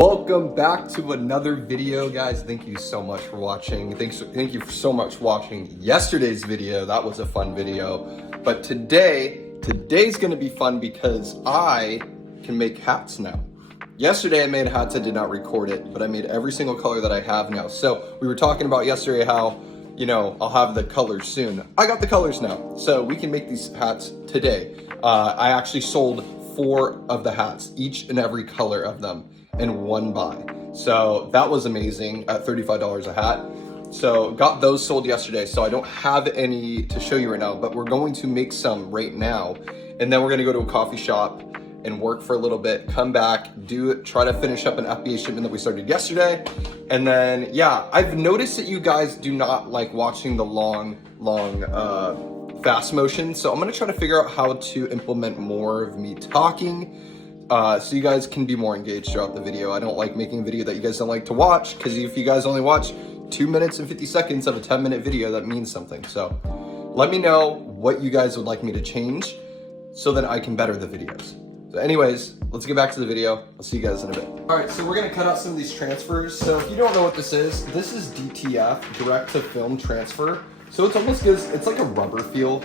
Welcome back to another video, guys. Thank you so much for watching. Thank you so much for watching yesterday's video. That was a fun video. But today's gonna be fun because I can make hats now. Yesterday I made hats, I did not record it, but I made every single color that I have now. So we were talking about yesterday how, I'll have the colors soon. I got the colors now. So we can make these hats today. I actually sold 4 of the hats, each and every color of them, in one buy. So that was amazing at $35 a hat. So got those sold yesterday. So I don't have any to show you right now, but we're going to make some right now. And then we're gonna go to a coffee shop and work for a little bit, come back, try to finish up an FBA shipment that we started yesterday. And then, yeah, I've noticed that you guys do not like watching the long fast motion. So I'm gonna try to figure out how to implement more of me talking, so you guys can be more engaged throughout the video. I don't like making a video that you guys don't like to watch, because if you guys only watch 2 minutes and 50 seconds of a 10-minute video, that means something. So let me know what you guys would like me to change so that I can better the videos. So anyways, let's get back to the video. I'll see you guys in a bit. All right, so we're gonna cut out some of these transfers. So if you don't know what this is DTF, direct to film transfer. So it's like a rubber feel.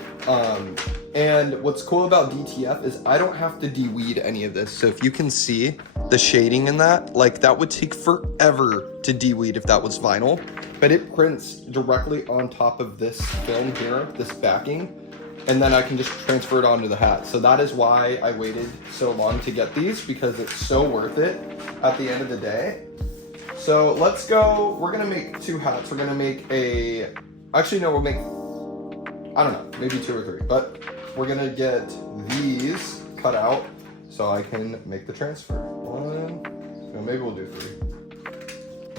And what's cool about DTF is I don't have to de-weed any of this. So if you can see the shading in that, like that would take forever to de-weed if that was vinyl, but it prints directly on top of this film here, this backing, and then I can just transfer it onto the hat. So that is why I waited so long to get these, because it's so worth it at the end of the day. So let's go, we're gonna make 2 hats. We're gonna make actually no, we'll make, I don't know, maybe 2 or 3, but we're gonna get these cut out so I can make the transfer. 1, no, maybe we'll do 3.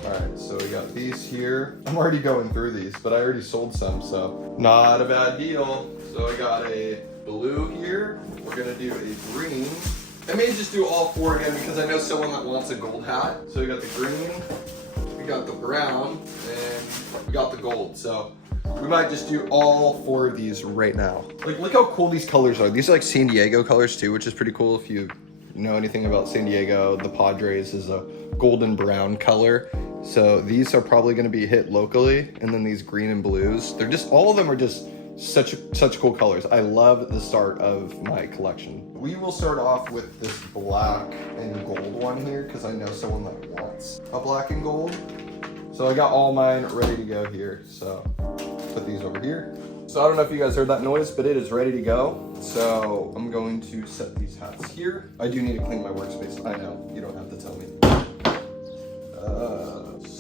All right, so we got these here. I'm already going through these, but I already sold some, so not a bad deal. So I got a blue here. We're gonna do a green. I may just do all 4 again because I know someone that wants a gold hat. So we got the green, we got the brown, and we got the gold. So we might just do all 4 of these right now. Like, look how cool these colors are. These are like San Diego colors too, which is pretty cool. If you know anything about San Diego, the Padres is a golden brown color. So these are probably gonna be hit locally. And then these green and blues, they're just, all of them are just such cool colors. I love the start of my collection. We will start off with this black and gold one here, because I know someone that wants a black and gold. So I got all mine ready to go here. So put these over here. So I don't know if you guys heard that noise, but it is ready to go. So I'm going to set these hats here. I do need to clean my workspace. I know, you don't have to tell me.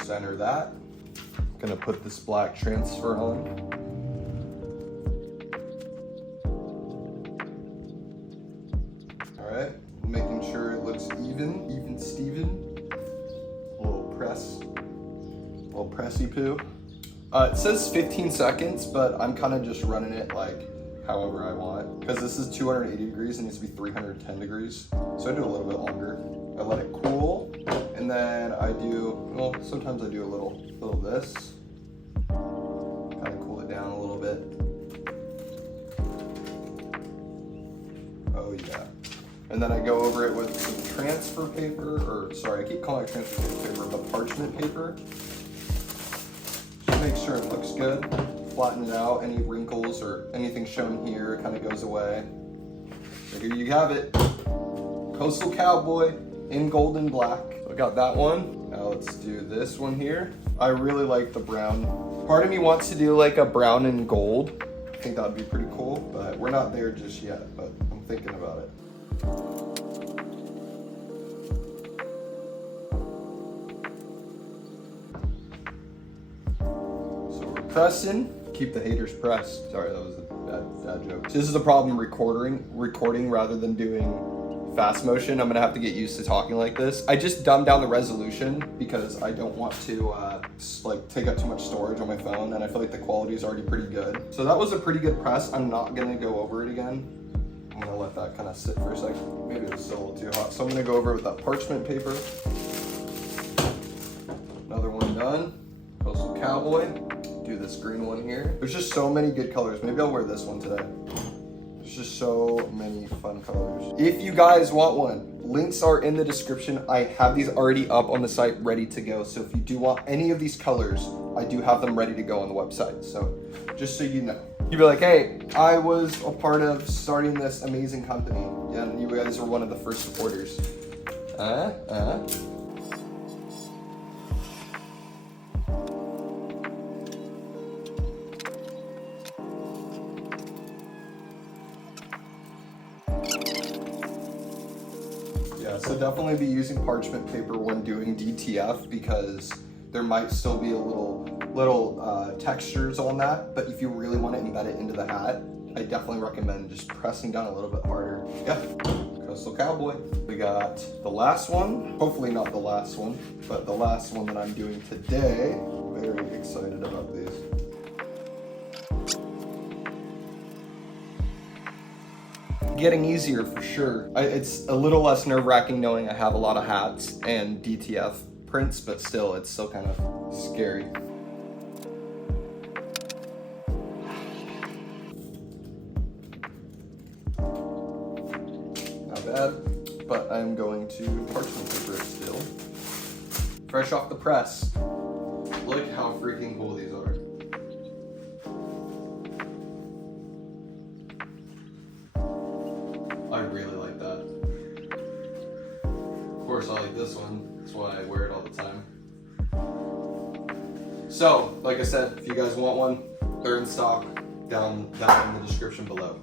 Center that. Gonna put this black transfer on. All right, making sure it looks even Steven. A little pressy poo. It says 15 seconds, but I'm kind of just running it like however I want, because this is 280 degrees, it needs to be 310 degrees. So I do a little bit longer. I let it cool, and then I do, well, sometimes I do a little this. Kind of cool it down a little bit. Oh yeah. And then I go over it with some transfer paper, or sorry, I keep calling it transfer paper, but parchment paper. Just make sure it looks good. Flatten it out, any wrinkles or anything shown here kind of goes away. So here you have it. Coastal Cowboy in gold and black. So I got that one. Now let's do this one here. I really like the brown. Part of me wants to do like a brown and gold. I think that would be pretty cool, but we're not there just yet, but I'm thinking about it. So we're pressing. Keep the haters pressed. Sorry, that was a bad joke. So this is the problem recording rather than doing fast motion. I'm gonna have to get used to talking like this. I just dumbed down the resolution because I don't want to like take up too much storage on my phone, and I feel like the quality is already pretty good. So that was a pretty good press. I'm not gonna go over it again. I'm gonna let that kind of sit for a second. Maybe it was still a little too hot. So I'm gonna go over it with that parchment paper. Another one done. Coastal Cowboy. Do this green one here. There's just so many good colors. Maybe I'll wear this one today. just so many fun colors. If you guys want one, links are in the description. I have these already up on the site ready to go. So if you do want any of these colors, I do have them ready to go on the website. So just so you know. You'd be like, hey, I was a part of starting this amazing company. And you guys were one of the first supporters. Yeah, so definitely be using parchment paper when doing DTF because there might still be a little textures on that, but if you really want to embed it into the hat, I definitely recommend just pressing down a little bit harder. Yeah, Coastal Cowboy. We got the last one, hopefully not the last one, but the last one that I'm doing today. Very excited about these. Getting easier for sure. It's a little less nerve-wracking knowing I have a lot of hats and DTF prints, but still, it's still kind of scary. Not bad, but I'm going to parchment paper it still. Fresh off the press. Look how freaking cool these are. I really like that. Of course, I like this one. That's why I wear it all the time. So, like I said, if you guys want one, they're in stock down in the description below.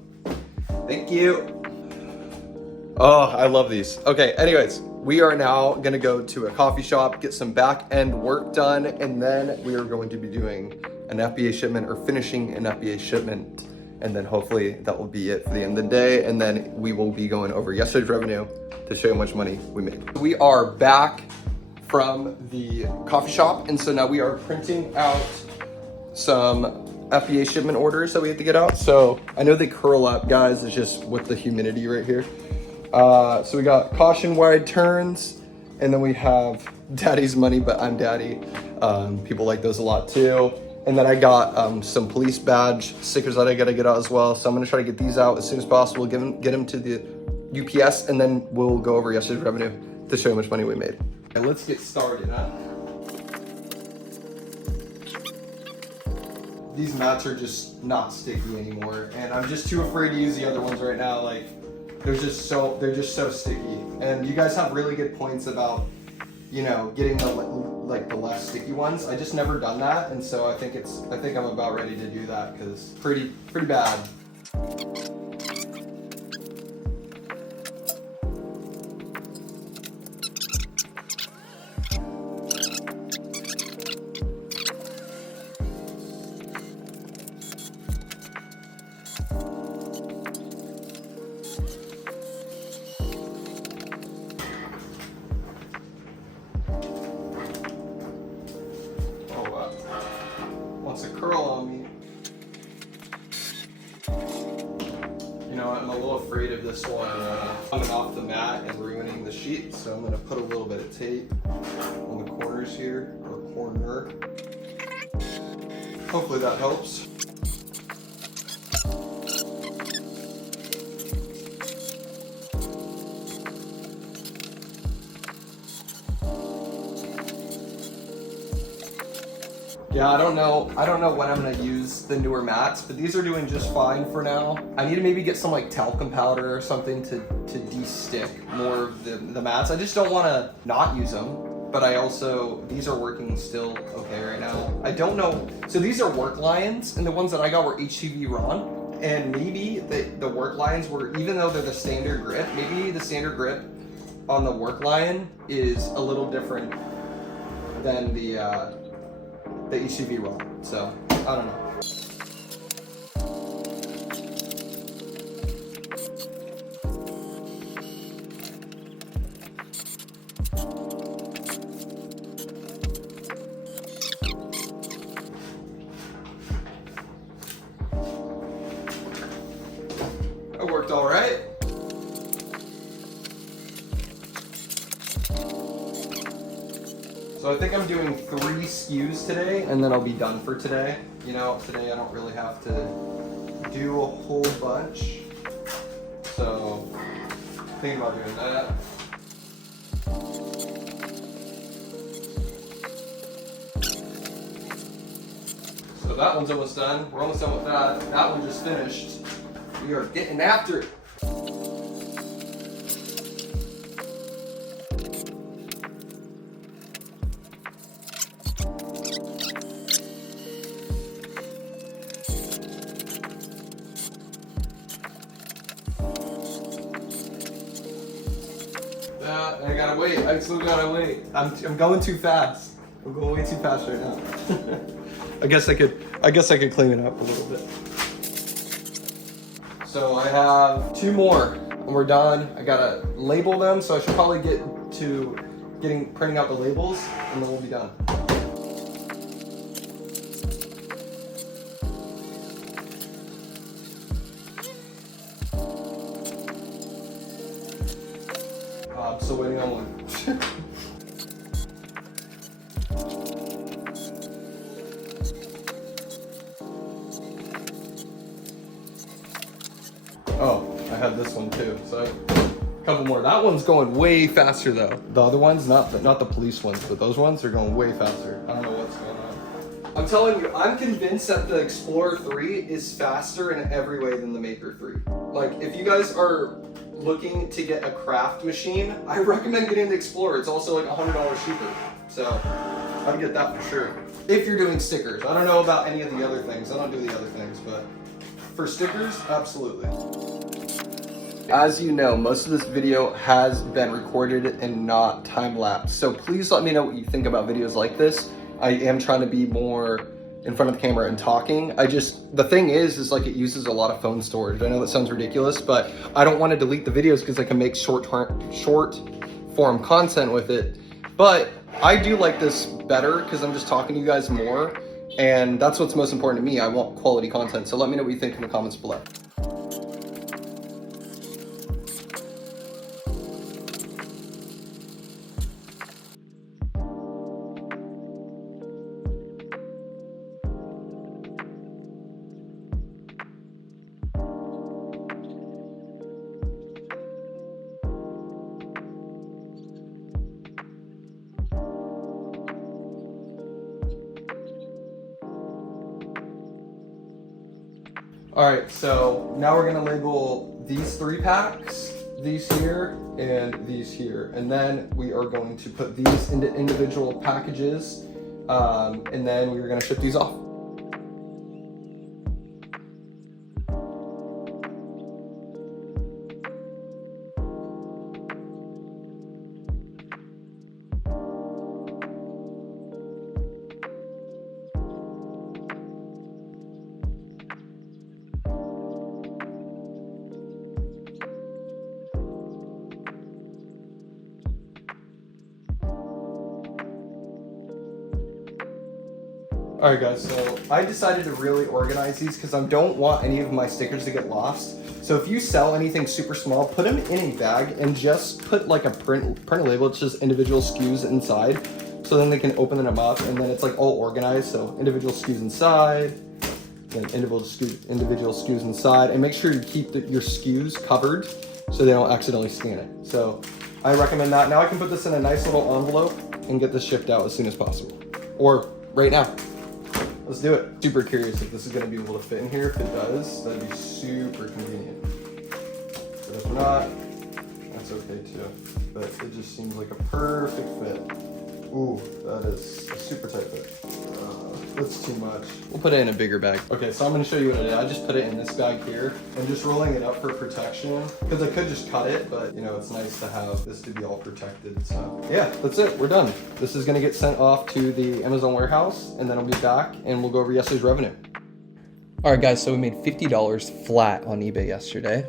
Thank you. Oh, I love these. Okay, anyways, we are now gonna go to a coffee shop, get some back end work done, and then we are going to be doing an FBA shipment or finishing an FBA shipment. And then hopefully that will be it for the end of the day. And then we will be going over yesterday's revenue to show you how much money we made. We are back from the coffee shop. And so now we are printing out some FBA shipment orders that we have to get out. So I know they curl up, guys. It's just with the humidity right here. So we got caution wide turns. And then we have daddy's money, but I'm daddy. People like those a lot too. And then I got some police badge stickers that I gotta get out as well. So I'm gonna try to get these out as soon as possible, get them to the UPS, and then we'll go over yesterday's revenue to show you how much money we made. And let's get started, huh? These mats are just not sticky anymore, and I'm just too afraid to use the other ones right now. Like, they're just so sticky. And you guys have really good points about, you know, getting the less sticky ones. I just never done that, and so I think I'm about ready to do that because pretty bad. Wants a curl on me. You know, I'm a little afraid of this one coming off the mat and ruining the sheet, so I'm going to put a little bit of tape on the corners here, or corner. Hopefully that helps. Yeah, I don't know when I'm gonna use the newer mats, but these are doing just fine for now. I need to maybe get some like talcum powder or something to de-stick more of the mats. I just don't wanna not use them, but these are working still okay right now. I don't know, so these are work lions, and the ones that I got were HCV Ron, and maybe the work lions were, even though they're the standard grip, maybe the standard grip on the work lion is a little different than the ECV roll, so I don't know. That worked all right. So I think I'm doing 3 SKUs today, and then I'll be done for today. You know, today I don't really have to do a whole bunch. So, thinking about doing that. So that one's almost done. We're almost done with that. That one just finished. We are getting after it. I gotta wait. I still gotta wait. I'm going too fast. I'm going way too fast right now. I guess I could clean it up a little bit. So I have 2 more and we're done. I gotta label them, so I should probably get to printing out the labels and then we'll be done. I'm still waiting on one. Oh, I have this one too. So a couple more. That one's going way faster though. The other ones, not the police ones, but those ones are going way faster. I don't know what's going on. I'm telling you, I'm convinced that the Explorer 3 is faster in every way than the Maker 3. Like, if you guys are looking to get a craft machine, I recommend getting the Explorer. It's also like $100 cheaper. So I'd get that for sure. If you're doing stickers. I don't know about any of the other things. I don't do the other things, but for stickers, absolutely. As you know, most of this video has been recorded and not time-lapsed. So please let me know what you think about videos like this. I am trying to be more in front of the camera and talking. The thing is like it uses a lot of phone storage. I know that sounds ridiculous, but I don't want to delete the videos because I can make short form content with it. But I do like this better because I'm just talking to you guys more, and that's what's most important to me. I want quality content. So let me know what you think in the comments below. All right, so now we're gonna label these 3 packs, these here, and these here. And then we are going to put these into individual packages, and then we're gonna ship these off. All right guys, so I decided to really organize these because I don't want any of my stickers to get lost. So if you sell anything super small, put them in a bag and just put like a print label. It's just individual SKUs inside. So then they can open them up and then it's like all organized. So individual SKUs inside, then individual SKUs inside, and make sure you keep your SKUs covered so they don't accidentally scan it. So I recommend that. Now I can put this in a nice little envelope and get this shipped out as soon as possible, or right now. Let's do it. Super curious if this is gonna be able to fit in here. If it does, that'd be super convenient. But if not, that's okay too. But it just seems like a perfect fit. Ooh, that is a super tight fit. That's too much. We'll put it in a bigger bag. Okay, so I'm gonna show you what I did. I just put it in this bag here and just rolling it up for protection, because I could just cut it, but you know, it's nice to have this to be all protected. So yeah, that's it, we're done. This is gonna get sent off to the Amazon warehouse, and then I'll be back and we'll go over yesterday's revenue. All right guys, so we made $50 flat on eBay yesterday.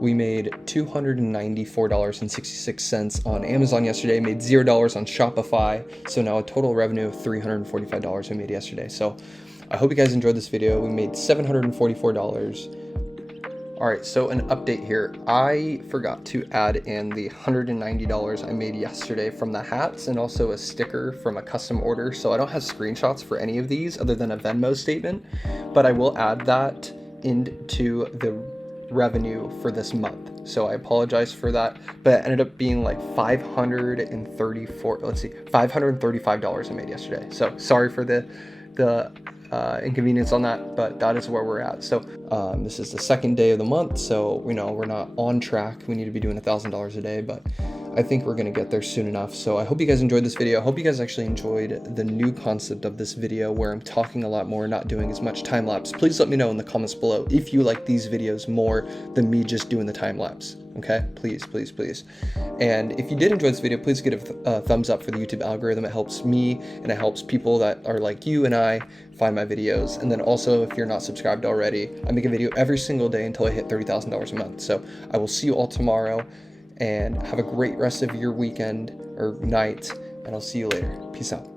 We made $294.66 on Amazon yesterday, made $0 on Shopify. So now a total revenue of $345 we made yesterday. So I hope you guys enjoyed this video. We made $744. All right, so an update here. I forgot to add in the $190 I made yesterday from the hats and also a sticker from a custom order. So I don't have screenshots for any of these other than a Venmo statement, but I will add that into the revenue for this month. So I apologize for that, but it ended up being like $535 I made yesterday. So sorry for the inconvenience on that, but that is where we're at. So this is the second day of the month, so we're not on track. We need to be doing $1,000 a day, but I think we're gonna get there soon enough. So I hope you guys enjoyed this video. I hope you guys actually enjoyed the new concept of this video where I'm talking a lot more, not doing as much time lapse. Please let me know in the comments below if you like these videos more than me just doing the time lapse. Okay, please. And if you did enjoy this video, please give a thumbs up for the YouTube algorithm. It helps me and it helps people that are like you and I find my videos. And then also, if you're not subscribed already, I make a video every single day until I hit $30,000 a month. So I will see you all tomorrow, and have a great rest of your weekend or night, and I'll see you later. Peace out.